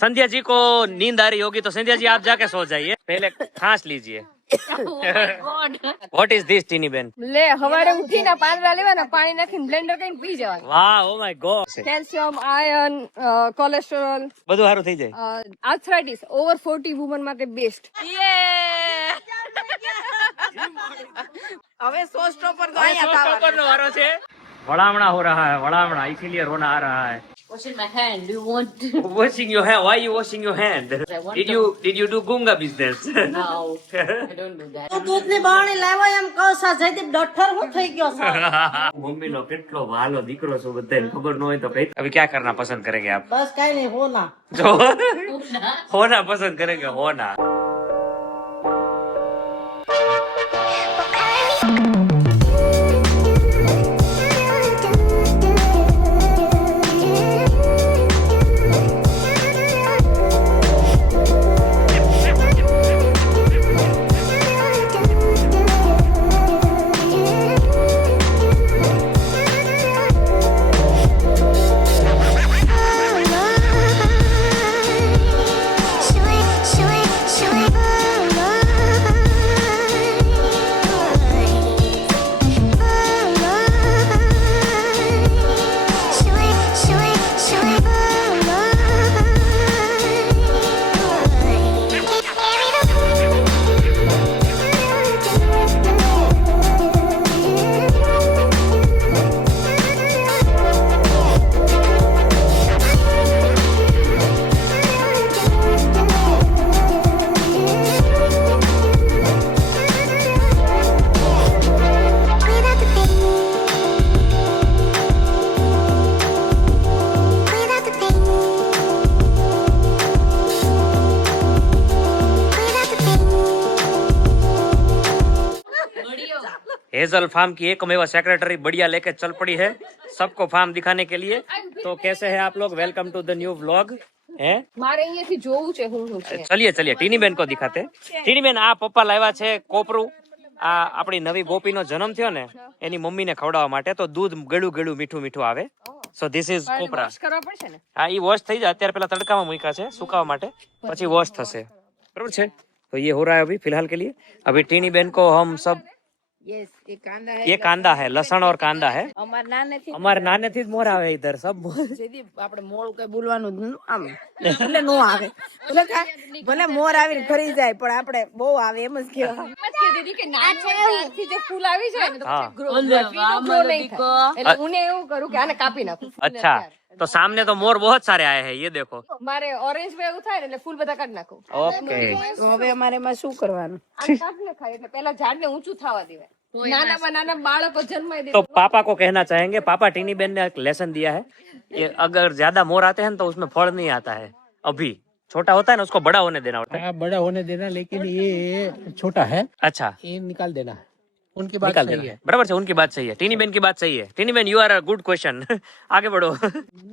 संध्या जी को नींद आ रही होगी तो संध्या जी आप जाके सो जाइए, पहले खांस लीजिए। वॉट इज दिस टीनी बेन? લે હવારે ઉઠીને પાંદડા લેવાના, પાણી નાખીને બ્લેન્ડર કરીને પી જવાનું. વાહ, ઓ my God. Calcium, iron, cholesterol, બધું સારું થઈ જાય. આર્થરાઇટિસ ઓવર 40 વુમન માટે બેસ્ટ. હવે 100 સ્ટોપર તો અહીંયા અહીંયા નો વારો છે. વળામણા हो रहा है, वड़ामणा, इसीलिए रोना आ रहा है. Washing my hand. Do you want? Washing your hand? Why you washing your hand? Did you do gunga business? No, I don't do that. તું દૂધની બરણી લાવ્યો એમ કહો સા જયદીપ ડઠ્ઠર હું થઈ ગયો છે. मम्मी નો કેટલો વાલો દીકરો છો, બધાને ખબર ન હોય તો કઈ. अभी क्या करना पसंद करेंगे आप? બસ કઈ નહીં હોના जो होना पसंद करेंगे, होना. हेजल फार्म की एकमेव सेक्रेटरी बढ़िया लेके चल पड़ी है सबको फार्म दिखाने के लिए. तो कैसे हैं आप लोग? Welcome to the new vlog. हैं મારે અહીંયાથી જોવું છે હું છે. चलिए चलिए टीनी बेन को दिखाते. टीनी बेन, આ પપ્પા લાવ્યા છે કોપરું. આ આપણી નવી ગોપીનો જન્મ થયો ને એની મમ્મીને ખવડાવવા માટે. તો દૂધ ગળું ગળું મીઠું મીઠું આવે. સો ધીસ ઇઝ કોપરા. વોશ કરવા પડશે ને? હા, ઈ વોશ થઈ જાય. અત્યારે પેલા તડકામાં મૂક્યા છે સુકાવા માટે, પછી वॉश થશે. बराबर છે. तो ये हो रहा है अभी फिलहाल के लिए. अभी टीनी बेन को हम सब, યસ એ કાંદા હે. ये कांदा है, लहसुन और कांदा है. અમાર નાનેથી हमारे नाने थी मोर आवे इधर सब. જયદીપ આપણે મોળ કઈ બોલવાનું જ ન આમ એટલે નો આવે ભલે મોર આવીને ફરી જાય પણ આપણે બહુ આવે એમ જ કહેવાય. એમ જ કહેતી હતી કે નાનથી જે ફૂલ આવી જાય ને તો हाँ. પછી grow નહીં થાય. એટલે હું એવું કરું કે આને કાપી નાખું. अच्छा, तो सामने तो मोर बहुत सारे आए हैं, ये देखो. મારે ઓરેન્જ માં એવું થાય ને એટલે ફૂલ બધા કાઢી નાખું. ओके. તો હવે અમારે એમાં શું કરવાનું? આ કાપને ખાય એટલે પેલા ઝાડને ઊંચું થવા દેવાય. નાનામાં નાના બાળકો જન્માઈ દે. तो पापा को कहना चाहेंगे, पापा टीनी बेन ने एक लेसन दिया है, ये अगर ज्यादा मोर आते हैं ना तो उसमें फल नहीं आता है. अभी छोटा होता है ना उसको बड़ा होने देना होता है. हाँ, बड़ा होने देना, लेकिन ये छोटा है, अच्छा, ये निकाल देना है. उनकी बात निकाल सही देना. है. बराबर से उनकी बात सही है. टीनी बेन की बात सही है. टीनी बेन, you are a good question. आगे बढ़ो.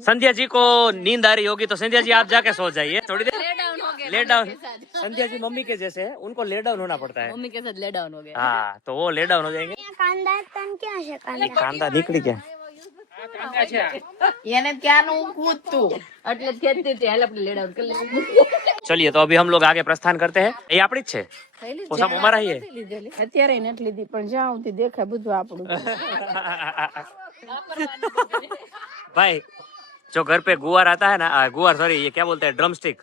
संध्या जी को नींद आ रही होगी तो संध्या जी आप जाके सो जाइए थोड़ी देर. Lay down. Sandhya ji mummy के जैसे है, उनको ले डाउन होना पड़ता है. મમ્મી કે સાથ લે ડાઉન હો ગયા. हाँ, तो वो ले डाउन हो जाएंगे. कांदा तन क्या है कांदा कांदा निकली क्या? એને ક્યાંનું કૂદતું એટલે જ કહેતી હતી હાલ આપણે લે ડાઉન કરી લઈએ. चलिए, तो अभी हम लोग आगे प्रस्थान करते हैं. ये આપણી જ છે. वो सब हमारा ही है. લીધેલી અત્યારે નથી લીધી પણ જ્યાં સુધી દેખાય બધું આપણું. भाई, जो घर पे गुआर आता है ना, गुआर सॉरी, ये क्या बोलते हैं, ड्रम स्टिक.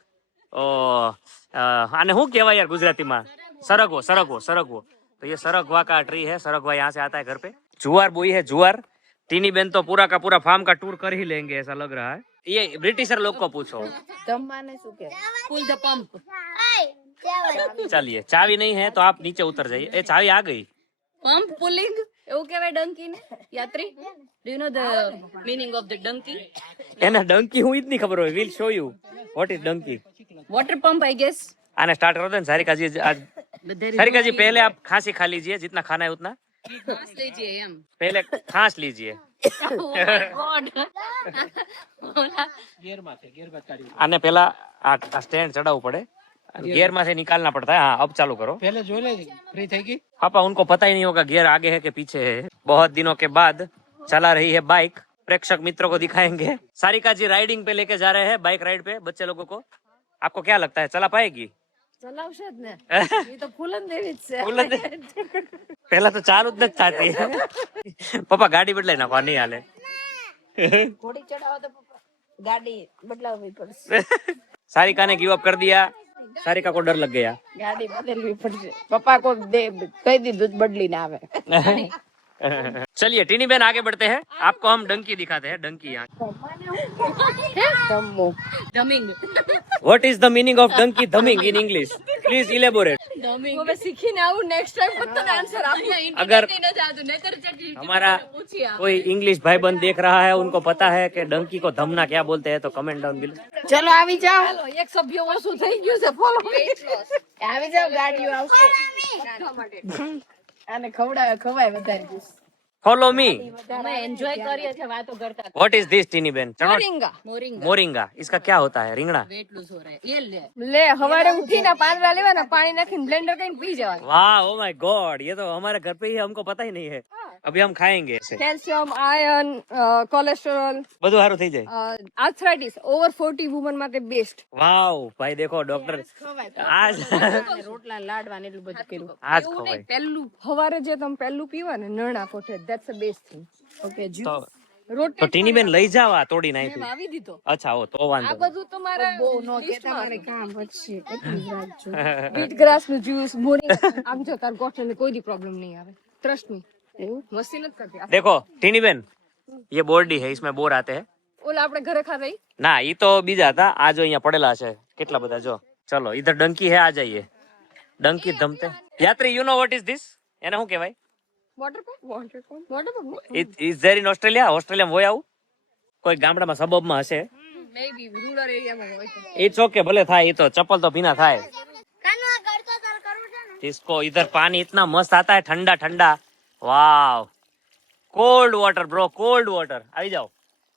आने हूँ केवा यार गुजराती में, सरगવો सरगવો सरगવો. तो ये सरगवा का ट्री है. सरगवा यहाँ से आता है घर पे. जुआर बोई है, जुआर. टीनी बेन तो पूरा का पूरा फार्म का टूर कर ही लेंगे ऐसा लग रहा है. ये ब्रिटिशर लोग को पूछो. જમવાને શું કે ફૂલ ધ પંપ. चलिए, चाबी नहीं है तो आप नीचे उतर जाइए. ए, चाबी आ गई. પંપ પુલિંગ એવું કહેવાય ડંકી ને યાત્રી. Do you know the meaning of the dunki? एना डंकी हूँ इतनी खबर हो. Will show you what is dunki. Water pump I guess. आने स्टार्ट कर दो. सारिका जी आज, सारिका जी पहले आप खांसी खा लीजिए, जितना खाना है उतना. लीजिए એમ. पहले खांस लीजिए. गियर माथे, गियर बचाड़ी. आने पहला आ स्टैंड चढ़ावू पड़े, गियर में से निकालना पड़ता है. हाँ, अब चालू करो. पहले जो ले फ्री थे की. पापा उनको पता ही नहीं होगा गियर आगे है कि पीछे है. बहुत दिनों के बाद चला रही है बाइक. प्रेक्षक मित्रों को दिखाएंगे. सारिका जी राइडिंग पे लेके जा रहे हैं, बाइक राइड पे बच्चे लोगों को. आपको क्या लगता है चला पाएगी? ચલાવશે જ ને એ તો ફૂલન દેવી જ છે બોલે દે. પહેલા તો ચાલુ જ નથી થતી. પપ્પા ગાડી બદલાઈ નાખવા નહીં હાલે. ઘોડી ચડાવો તો પપ્પા ગાડી બદલાવવી પડશે सारिका ने गिव अप कर दिया. सारिका को डर लग गया. ગાડી બદલવી પડશે પપ્પા કોઈ કહી દીધું જ બદલી ના આવે चलिए टीनी बहन आगे बढ़ते हैं. आपको हम डंकी दिखाते हैं. डंकी यहाँ. ધમ્મો ધમિંગ What is the meaning of donkey thumbing in English? Please elaborate. ધમિંગ હવે શીખીને આવું નેક્સ્ટ ટાઈમ પત્તન આન્સર આપું अगर ન જાતું નકર ચટી हमारा कोई इंग्लिश भाई बंद देख रहा है, उनको पता है कि डंकी को धमना क्या बोलते हैं, तो कमेंट डाउन बिलो. ચલો આવી જાઓ એક સભ્ય ઓછું થઈ ગયું છે ફોલો આવી જાઓ ગાડીઓ આવશે આને ખવાય વધારે જ્યુસ Follow me. અમે એન્જોય કરીએ છીએ વાતો કરતા What is this, टीनी बहन? चलो. Moringa moringa moringa. इसका क्या होता है? रिंगड़ा. વેટ લૂઝ હો રહા હે એ લે હવારે ઉઠીને પાંદડા લેવાના પાણી નાખીને બ્લેન્ડર કરીને પી જવાના वाह, oh my God, ये तो हमारे घर पे ही हमको पता ही नहीं है. अभी हम खाएंगे. કેલ્શિયમ આયર્ન કોલેસ્ટેરોલ બધું સારું થઈ જાય. આર્થરાઇટિસ ઓવર 40 વુમન માટે બેસ્ટ વાવ ભાઈ દેખો ડોક્ટર આજ રોટલા લાડવા ને એટલું બધું કર્યું આજ ખવાય. પહેલું હવારે જે તમે પહેલું પીવા ને નરણા કોઠે that's a best thing okay તો જ્યુસ રોટી તો ટીની બેન લઈ જાવ આ તોડી નાખી. આવી દીધો અચ્છા હો તો આ વાંધો નહીં. બધું તમારા બહુ નો કે તમારે કામ વધશે એટલું જ રાખજો બીટ ગ્રાસ નું જ્યુસ મોરિંગા આમ જો તાર ગોઠણ ને કોઈ દી પ્રોબ્લેમ નહીં આવે ટ્રસ્ટ મી એવું મસ્તી નથી કરતી देखो टीनी बेन ये बोर्डी है, इसमें बोर आते हैं. ઓલા આપણે ઘરે ખાતા ઈ ના ઈ તો બીજા હતા. આ જો અહીંયા પડેલા છે કેટલા બધા જો. ચલો इधर डंकी है, आ जाइए. डंकी धमते यात्री. You know what is this? એને શું કહેવાય? વોટરપંપ ઇઝ ધેર ઇન ઓસ્ટ્રેલિયા? ઓસ્ટ્રેલિયામાં હોય આવું? કોઈ ગામડામાં સબબમાં હશે. મે બી રૂરલ એરિયામાં હોય ઇટ્સ ઓકે, ભલે થાય. ઈ તો ચપ્પલ તો ભીના થાય. કાનો આ કરતો તાર કરવું છે ને इसको इधर पानी इतना मस्त आता है, ठंडा ठंडा. Wow, cold water bro, cold water. આવી જાઓ.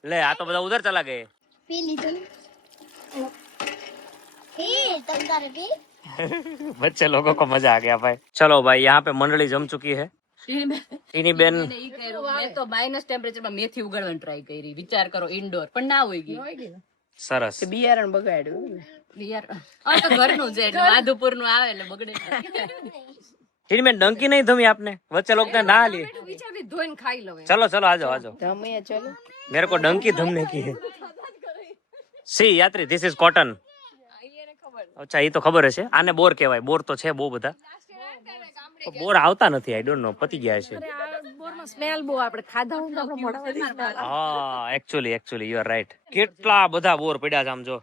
લે આ તો બધા ઉધર ચલા ગયે. પી લીધું પી તમ તારે પી बच्चे लोगों को मजा आ गया भाई. चलो भाई, यहाँ पे मंडली जम चुकी है. टीनी बेन મેં તો માઇનસ ટેમ્પરેચરમાં મેથી ઉગાડવાની ટ્રાય કરી. વિચાર કરો, ઇન્ડોર પણ ના હોય ગઈ. સરસ. બિયારણ બગાડ્યું યાર આ તો ઘરનું છે એટલે માધુપુર નું આવે એટલે બગડે. टीनी बेन डंकी नहीं धमी आपने? बच्चे लोग ने ना लिए. વિચારથી ધોઈને ખાઈ લવે. चलो चलो आ जाओ आ जाओ. ધમે ચલો मेरे को डंकी धमने की है. सी यात्री, दिस इज कॉटन. અચ્છા એ તો ખબર હશે. આને બોર કહેવાય. બોર તો છે બહુ બધા. બોર આવતા નથી. આઈ ડોન્ટ નો, પતી ગયા છે. બોરમાં સ્મેલ બહુ આપણે ખાધા હોય તો આપણે મોઢામાંથી smell આવે. હા એકચ્યુઅલી યુ આર રાઈટ. કેટલા બધા બોર પડ્યા છે આમ જો.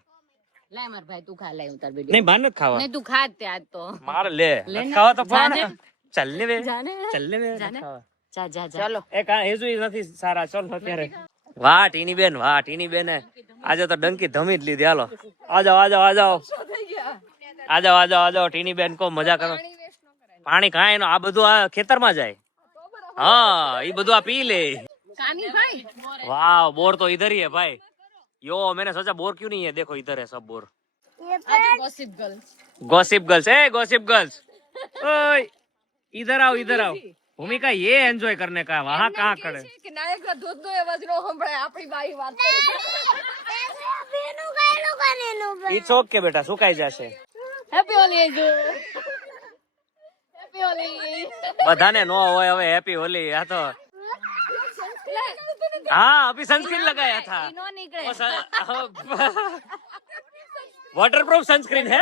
લાય માર ભાઈ તું ખા, લાય ઉતાર બેડી. નહીં બાર નથી ખાવા. નહીં તું ખા જ તે આજ તો. મારે લે નથી ખાવા તો પણ ચાલ ને બે જાને ચાલ ને બે જાને. નથી ખાવા. જા જા જા. ચલો એ કા હેજુ નથી સારા. ચાલ અત્યારે. વાહ ટીની બેન, વાહ ટીની બેન, આજે તો ડંકી ધમી જ લીધી. હાલો આ જાઓ આ જાઓ આ જાઓ આ જાઓ આ જાઓ આ જાઓ. ટીની બેન કો મજા કરો. પાણી કાંઈ નો, આ બધું આ ખેતરમાં જાય. हाँ ये બધું આ પી લે. કાની ભાઈ वाह, बोर तो इधर ही है भाई. यो मैंने सोचा बोर क्यों नहीं है. देखो इधर है सब बोर. આજે ગોસિપ ગર્લ્સ. गॉसिप गर्ल्स है, गॉसिप गर्ल्स. ओए इधर आओ इधर आओ. भूमिका ये एंजॉय करने का, वहाँ कहाँ खड़े. કે નાયકરા દૂધનો અવાજ નો સંભળાય. આપણી બાઈ વાત કરે. બેનું ગાયનું કરેલું इट्स ओके बेटा, सुकाई जाશે. હેપી હોલી જો. હેપી હોલી. બધાને નો હોય હવે હેપી હોલી. આ તો हाँ अभी सनस्क्रीन लगाया था. નો નીકળે. वॉटरप्रूफ सनस्क्रीन है.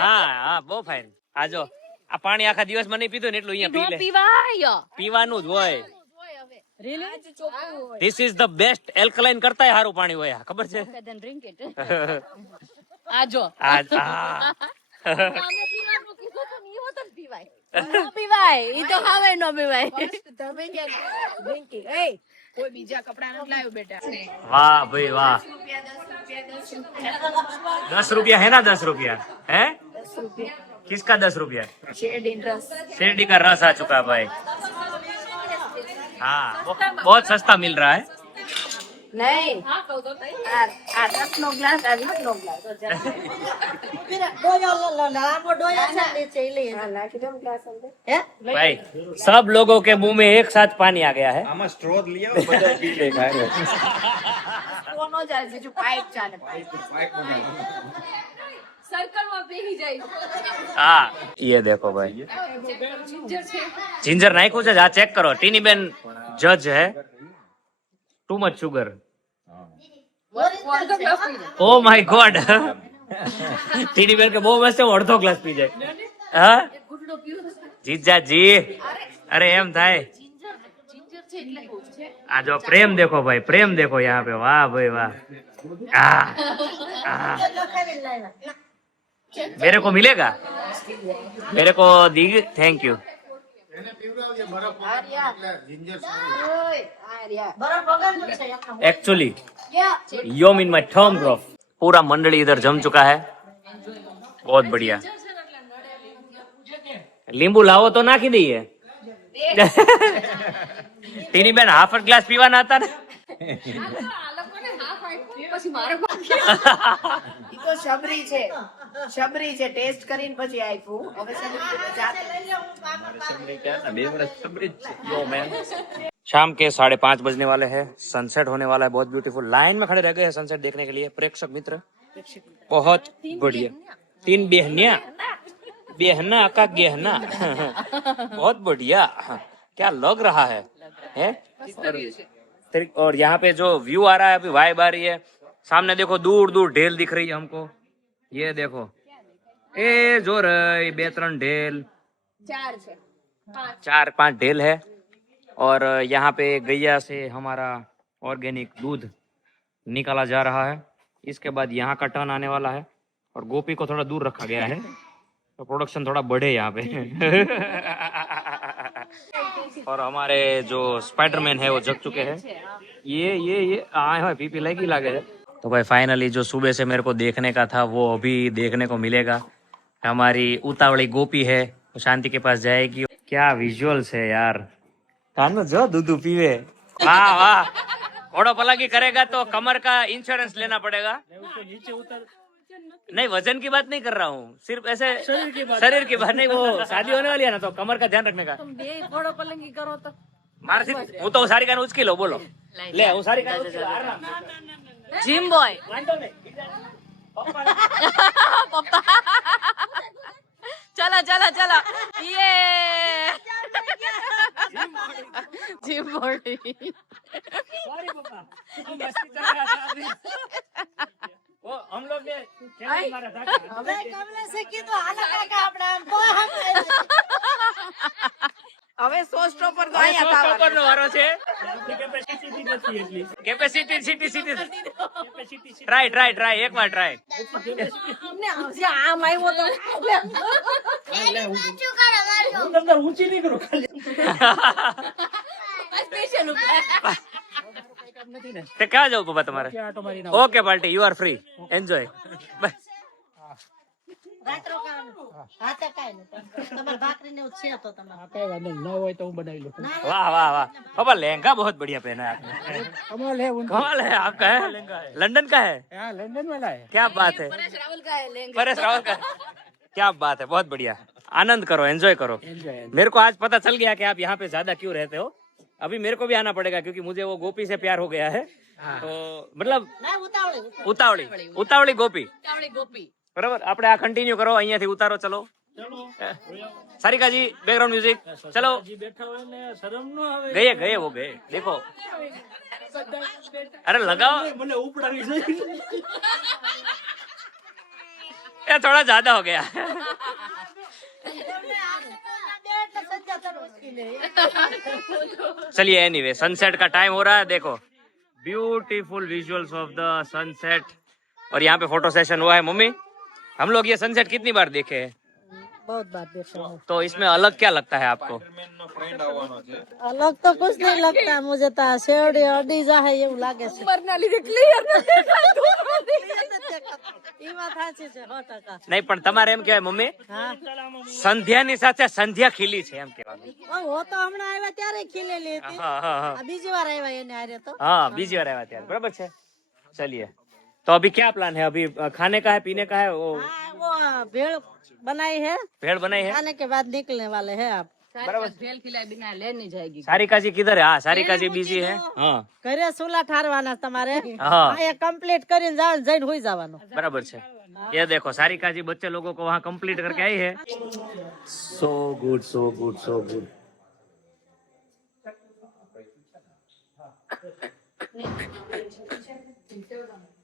हाँ हाँ બહુ ફાઇન. આ જો આ પાણી આખા દિવસમાં નહીં પીધું ને એટલું અહીંયા પી લે. પીવાય પીવાનું જ હોય. રીલી ચોખ્ખું હોય. ધીસ ઇઝ ધ બેસ્ટ એલ્કલાઇન કરતા સારું પાણી હોય. ખબર છે? then drink it. આ જો આ અમે પીવાનું કીધું તો નહીં હોત જ પીવાય. નો પીવાય. ઈ તો હવે નો પીવાય. તમે ડ્રિંકિંગ એ કોઈ બીજા કપડા નથી લાવ્યો બેટા वाह भाई वाह. 10 रुपया है ना? 10 रुपया है. किसका 10 रुपया? શેડ ઇન્ટરેસ્ટ शिरडी का रस आ चुका है भाई. हाँ बहुत सस्ता मिल रहा है. નહીં આ રસનો ગ્લાસ આ રસનો ગ્લાસ લાંબો ડોયા છે નીચે ઈ લઈ હા નાખી દો ગ્લાસ અંદર હે भाई सब लोगों के मुंह में एक साथ पानी आ गया है. આમાં સ્ટ્રો લઈ આવો બધા પી લે ખાય. કોનો ચાલે છે જો પાઇપ ચાલે હા ये देखो भाई जिंजर નાખ્યું છે આ ચેક કરો ટીની બેન જજ હે too much sugar oh my god Tini બેન કે બહુ મસ્ત છે, હું અડધો ગ્લાસ પી જાય હા જીજાજી અરે એમ થાય આ જો પ્રેમ देखो भाई प्रेम देखो यहाँ पे वाह भाई वाह मेरे को मिलेगा मेरे को दी थैंक यू एक्चुअली योम इन माई थर्म ब्रो पूरा मंडली इधर जम चुका है बहुत बढ़िया લીંબુ લાવો તો નાખી દઈએ ટીની બેન હાફ ગ્લાસ પીવાના હતા ને ઈ તો શબરી છે ટેસ્ટ કરીને પછી આપ્યું હવે જાતે शाम के 5:30 बजने वाले हैं सनसेट होने वाला है बहुत ब्यूटीफुल लाइन में खड़े रह गए हैं सनसेट देखने के लिए प्रेक्षक मित्र बहुत बढ़िया 3 बेहना का गहना बहुत बढ़िया क्या लग रहा है और यहाँ पे जो व्यू आ रहा है अभी वाइब आ रही है सामने देखो दूर दूर ढेल दिख रही है हमको ये देखो ए जो रही 2-3 ढेल 4-5 ढेल है और यहाँ पे गैया से हमारा ऑर्गेनिक दूध निकाला जा रहा है इसके बाद यहाँ का टर्न आने वाला है और गोपी को थोड़ा दूर रखा गया है तो प्रोडक्शन थोड़ा बढ़े यहाँ पे और हमारे जो स्पाइडरमैन है वो जग चुके हैं ये आए हुए पीपी लगी लागे है तो भाई फाइनली जो सुबह से मेरे को देखने का था वो अभी देखने को मिलेगा हमारी उतावली गोपी है वो शांति के पास जाएगी क्या विजुअल्स है यार कानो जो दूध पीवे वाह वाह ओढ़ो पलगी करेगा तो कमर का इंश्योरेंस लेना पड़ेगा नहीं वजन की बात नहीं कर रहा हूँ सिर्फ ऐसे शरीर की बात नहीं वो शादी होने वाली है ना तो कमर का ध्यान रखने का થોડો પલંગી કરો તો मार हूँ तो सारिका ने उचकी लो बोलो ले हूँ सारिका ने उचकी लो જીમ બોય પપ્પા ચલો ચલો ચલો ये જીમ બોડી वो हम लोग ने કમલે से કીધું હાલો કાકા આપણે આમ તો હવે 100 સ્ટોપર તો અહીંયા સ્ટોપર નો વારો છે કેપેસિટી સિટી ટ્રાય એક વાર ટ્રાય અમને હજી આમ આવ્યો તો શું કરે મારો ઊંચી નહીં કરો ખાલી સ્પેશિયલ તે ક્યાં જાવ પપ્પા તમારે okay party you are free enjoy રાત્રો કાનું હા તો કાઈ નહીં તમાર ભાખરી ને છે તો તમાર કઈ વાંધો ન હોય તો હું બનાવી લઉં वाह वाह वाह पापा लहंगा बहुत बढ़िया पहना है आपने कमाल है उनका कमाल है आपका है लंदन का है यहाँ लंदन वाला है क्या बात है રાહુલ કા હે લેંગે परेश रावल का क्या बात है बहुत बढ़िया आनंद करो एंजॉय करो एंजॉय मेरे को आज पता चल गया कि आप यहाँ पे ज्यादा क्यों रहते हो अभी मेरे को भी आना पड़ेगा क्योंकि मुझे वो गोपी से प्यार हो गया है तो मतलब ના ઉતાવળી उतावली गोपी ચાવડી ગોપી बराबर આપણે આ કન્ટિન્યુ કરો અહીંયાથી ઉતારો ચલો सारिकाजी बैकग्राउंड म्यूजिक चलो बैठा हुआ ने शर्म न आवे गए वो गए देखो अरे लगाओ મને ઉપડાવી જોઈએ ये थोड़ा ज्यादा हो गया चलिए एनीवे सनसेट का टाइम हो रहा है देखो beautiful visuals of the sunset और यहाँ पे फोटो सेशन हुआ है मम्मी हम लोग ये सनसेट कितनी बार देखे हैं बहुत बात देखा है तो इसमें अलग क्या लगता है आपको अलग तो कुछ नहीं लगता मुझे तो शेवड़ी अडी जा है એવું લાગે છે બરના લીધે ક્લિયર નથી ઈ વાત સાચી છે 100% नहीं पण તમારે એમ કહેવાય મમ્મી હા સંધ્યાની સાથે સંધ્યા ખીલી છે એમ કહેવાનું ઓય હો તો હમણાં આવ્યા ત્યારે ખીલેલી હતી हाँ हाँ हाँ આ બીજી વાર આવ્યા એને હારે તો हाँ बीजी बार आया त्यार बराबर है चलिए तो अभी क्या प्लान है अभी खाने का है पीने का है वो हाँ, वो भेड़ बनाई है भेड़ बनाई है खाने के बाद निकलने वाले हैं आप भेल खिलाए बिना ले नहीं जाएगी सारिका जी किधर है हाँ सारिका जी बिजी है हाँ ઘરે સુલા ઠારવાના તમારે हाँ આ કમ્પ્લીટ કરીને જઈને હોઈ જવાનું बराबर है ये देखो सारिका जी बच्चे लोगों को वहाँ कंप्लीट करके आई है. So good, so good, so good.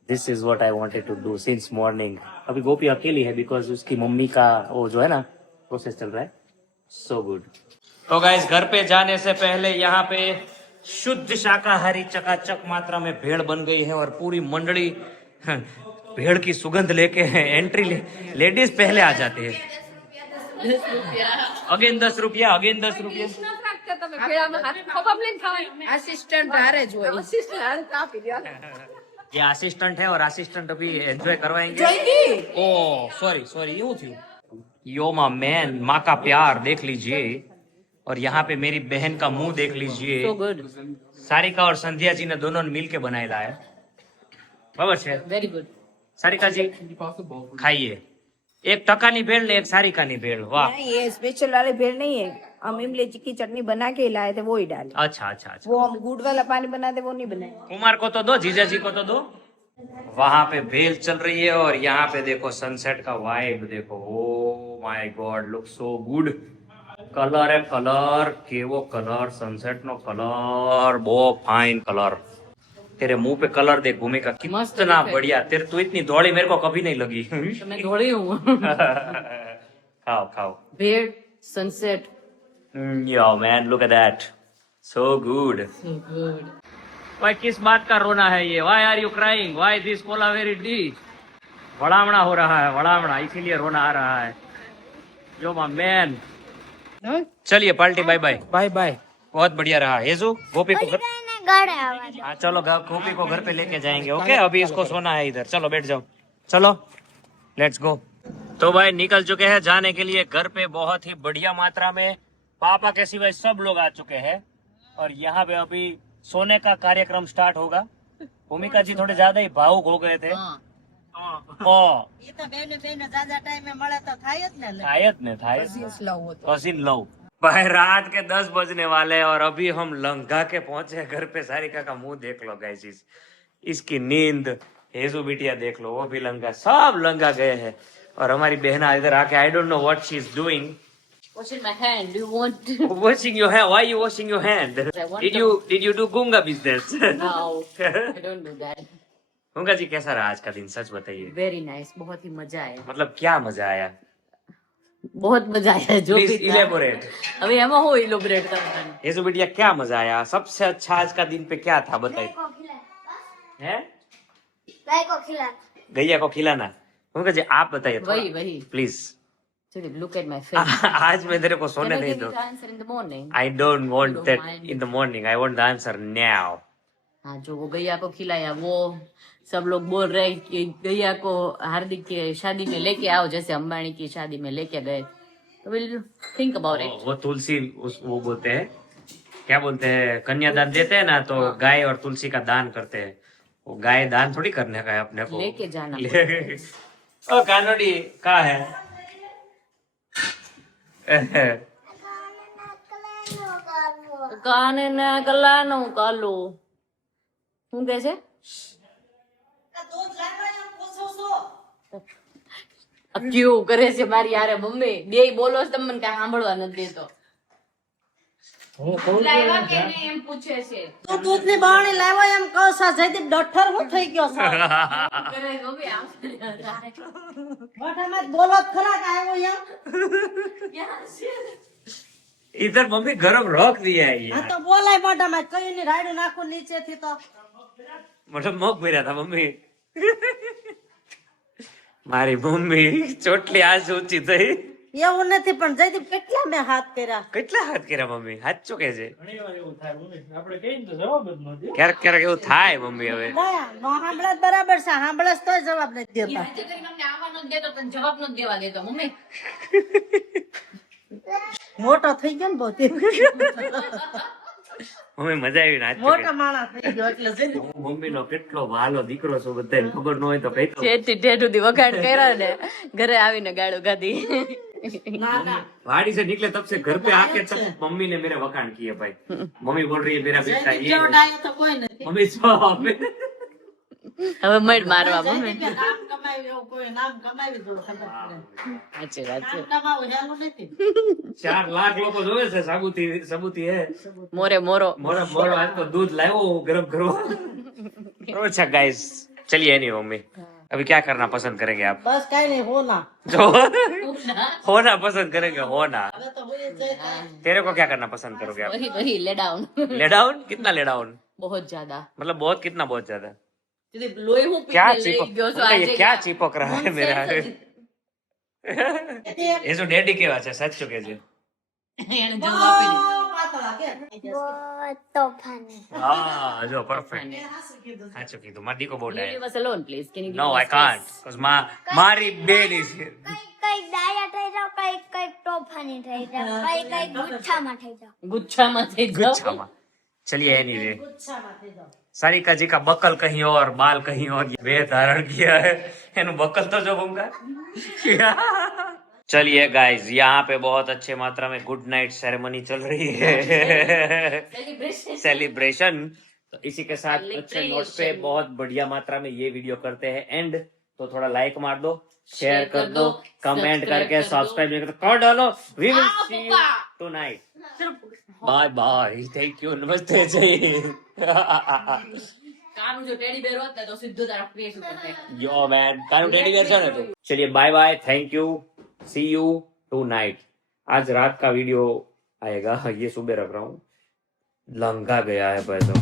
This is what I wanted to do since morning. अभी गोपी अकेली है because उसकी मम्मी का वो जो है ना प्रोसेस चल रहा है. So good. तो गाइस घर पे जाने से पहले यहाँ पे शुद्ध शाकाहारी चकाचक मात्रा में भेड़ बन गई है और पूरी मंडली भेड़ की सुगंध लेके एंट्री लेडीज पहले आ जाती है. अगेन 10 रुपया, अगेन 10 रुपया. આસિસ્ટન્ટ હારે જ હોય ये असिस्टेंट है और असिस्टेंट अभी एंजॉय करवाएंगे. જોઈ ગઈ ओ सॉरी એવું થયું. यो मा मैन, माँ का प्यार देख लीजिए और यहाँ पे मेरी बहन का मुंह देख लीजिए. So good. सारिका और संध्या जी ने दोनों ने मिल के बनाएला है. बराबर છે. વેરી ગુડ सारिका जी खाइए. एक टका ની भेड़ ने एक सारिका ની भेड़. वाह. नहीं ये स्पेशल वाले भेड़ नहीं है हम इमली की चटनी बना के लाए थे वो ही डाले अच्छा अच्छा अच्छा. वो हम गुड़ वाला पानी बनाते वो नहीं बनाए कुमार को तो दो, जीजा जी को तो दो. वहां पे भेल चल रही है और यहाँ पे देखो सनसेट का वाइब देखो. Oh my god, look so good. Colour है कलर, केवो कलर, सनसेट नो कलर, बहुत फाइन कलर. तेरे मुंह पे कलर देख भूमिका कितना बढ़िया. तेरे तू इतनी दौड़ी मेरे को कभी नहीं लगी. मैं दौड़ी हूँ खाओ खाओ. भेड़ sunset Yo man, look at that. So good. भाई किस बात का रोना है ये? Why are you crying? Why this cola very deep? वड़ामड़ा हो रहा है, वड़ामड़ा, इसीलिए रोना आ रहा है. Yo my man. चलिए party bye bye. Bye bye. बहुत बढ़िया रहा. येजू गोपी को घर, ગળે આવા हाँ चलो गोपी को घर पे लेके जाएंगे. ओके अभी इसको सोना है इधर. चलो बैठ जाओ. चलो लेट्स गो. तो भाई निकल चुके हैं जाने के लिए. घर पे बहुत ही बढ़िया मात्रा में पापा के सिवाय सब लोग आ चुके हैं और यहाँ पे अभी सोने का कार्यक्रम स्टार्ट होगा. भूमिका जी थोड़े ज्यादा ही भावुक हो गए थे. એ તો બેને જાજા ટાઈમે મળે તો થાય જ ને शायद ने था कसिन लव. भाई रात के 10 बजने वाले हैं और अभी हम लंघा के पहुंचे घर पे. सारिका का मुंह देख लो गाइस, इसकी नींद. हेजू बिटिया देख लो वो भी लंघा, सब लंघा गए हैं. और हमारी बहना इधर आके I don't know what she is doing. Washing my hand. Do you want? Washing your hand? Why you washing your hand? I want Did you do gunga business? No, I don't do that. Ganga ji कैसा रहा आज का दिन? सच बताइए. Very nice. बहुत ही मजा आया. मतलब क्या मजा आया? बहुत मजा आया जो प्लीज भी था. इलेबोरेट. अभी हम हो इलोबरेट करना. ये जो बिटिया क्या मजा आया? सबसे अच्छा आज का दिन पे क्या था बताइए. हैं? ગાય કો ખિલા गैया को खिलाना. गंगा जी आप बताइए वही वही. Please. Look at my face. आज मैं तेरे को Can सोने I नहीं give you दो. the answer in the morning? I don't want don't that mind. in the morning. I want the answer now. हाँ जो वो गैया को खिलाया वो सब लोग बोल रहे हैं कि गैया को हार्दिक के शादी में लेके आओ जैसे अंबानी की शादी में लेके गए. तो विल थिंक अबाउट इट. वो तुलसी वो बोलते हैं, क्या बोलते हैं, कन्यादान देते हैं ना तो गाय और तुलसी का दान करते हैं. वो गाय दान थोड़ी करने का है अपने को. लेके जाना. ओ कानोडी कहाँ है? કાને ના કલાનો કાલો હું કહે છે ક્યું કરે છે મારી યારે મમ્મી બે બોલો છો તમને કઈ સાંભળવા નથી દેતો. લાવ્યા કે નહીં એમ પૂછે છે. તું દૂધની બાવણી લાવ્યો એમ કહો સા જયદીપ ડઠ્ઠર હું થઈ ગયો છે કરે છે મમ્મી આમ મોઢામાં બોલો જ ખરા કે આવ્યો એમ ક્યાં છે? इधर मम्मी गरम रख दिया है ये. આ તો બોલાય મોઢામાં કયું ની રાયડું નાખું નીચેથી તો मतलब मग भर्या था मम्मी. मारी मम्मी ચોટલી आज ઊંચી થઈ. એવું નથી પણ જયદીપ કેટલા મેં હાથ કર્યા કેટલા હાથ કર્યા મમ્મી? હાથ ચૂકે છે. ઘણી વાર એવું થાય મમ્મી, આપણે કહીએ ને તો જવાબ જ ન દે. ક્યારેક ક્યારેક એવું થાય મમ્મી. હવે ના નો સાંભળે જ બરાબર છે સાંભળે જ તોય જવાબ નથી દેતા આજે કરીને અમને આવવાનો જ દેતો તને જવાબ નથી દેવા દેતો મમ્મી. મોટો થઈ ગયો ને બહુ મમ્મી મજા આવી ને હાથ મોટો ચૂકે. માણસ થઈ ગયો એટલે જયદીપ હું મમ્મીનો કેટલો વાલો દીકરો છું, બધાને ખબર ન હોય તો કહી દઉં. ઠેઠ ઠેઠ સુધી વખાણ કર્યા ને ઘરે આવીને ગાળો ગાધી. ના ના वाड़ी से निकले तब से घर पे आके तब मम्मी ने मेरे वखाण किए भाई. मम्मी बोल रही है मेरा बेटा ये જેવો है. ડાયો તો કોઈ નથી मम्मी सब હવે મડ મારવા મમ્મી નામ કમાવી એવું કોઈ નામ કમાવી દો ખબર પડે. સાચી વાત છે નામ કમાવું હેલું નથી. 4 લાખ લોકો જોવે છે सबूती है મોરે મોરો मोरा मोरा आज तो दूध लाओ गरम करो अच्छा गाइस चलिए नहीं मम्मी अभी क्या करना पसंद करेंगे आप બસ કઈ નહીં હોના जो होना पसंद करेंगे होना હવે તો હોય જ જાય. तेरे को क्या करना पसंद करोगे आप वही वही ले डाउन ले डाउन कितना ले डाउन बहुत ज्यादा मतलब बहुत कितना बहुत ज्यादा લોહી હું क्या પીને લઈ ગયો चिपक છું ये આજે क्या चिपक रहा है मेरा ये जो डैडी केवा છે સાચું કે છે એને જવાબ આપી દીધો. બહુ પાતળા કે. બહુ તોફાની. હા જો પરફેક્ટ હાસું કીધું. સાચું કીધું મારી દીકો બહુ Can you die leave us alone, please? Can you give no us I can't space? cuz મારી બેન is here કઈક ડાયા થઈ જાવ, કઈક તોફાની થઈ જાવ, કઈક ગુચ્છામાં થઈ જાવ. ગુચ્છામાં થઈ જાઓ. गुच्छामा चलिए एनीवे ગુચ્છામાં થઈ જાઓ. सारिका जी का बकल कहीं और बाल कहीं और वे धारण किया है एनु बकल तो जो उनका चलिए गाइस यहाँ पे बहुत अच्छे मात्रा में गुड नाइट सेरेमनी चल रही है Celebration. सेलिब्रेशन तो इसी के साथ अच्छे नोट पे Celebration. बहुत बढ़िया मात्रा में ये वीडियो करते हैं एंड तो थोड़ा लाइक मार दो शेयर कर दो कमेंट subscribe करके कर दो. सब्सक्राइब नहीं करते कर डालो वी विल आओ, सी यू पप्पा. Tonight bye bye thank you नमस्ते जी કાનું જો ટેડી બેર હોત ને તો સીધું તારા ફેસ ઉપર ફેંક. Yo man Kanu teddy bear છે ને તું चलिए bye bye thank you see you tonight आज रात का वीडियो आएगा ये सुबह रख रहा हूँ लंगा गया है भाई तो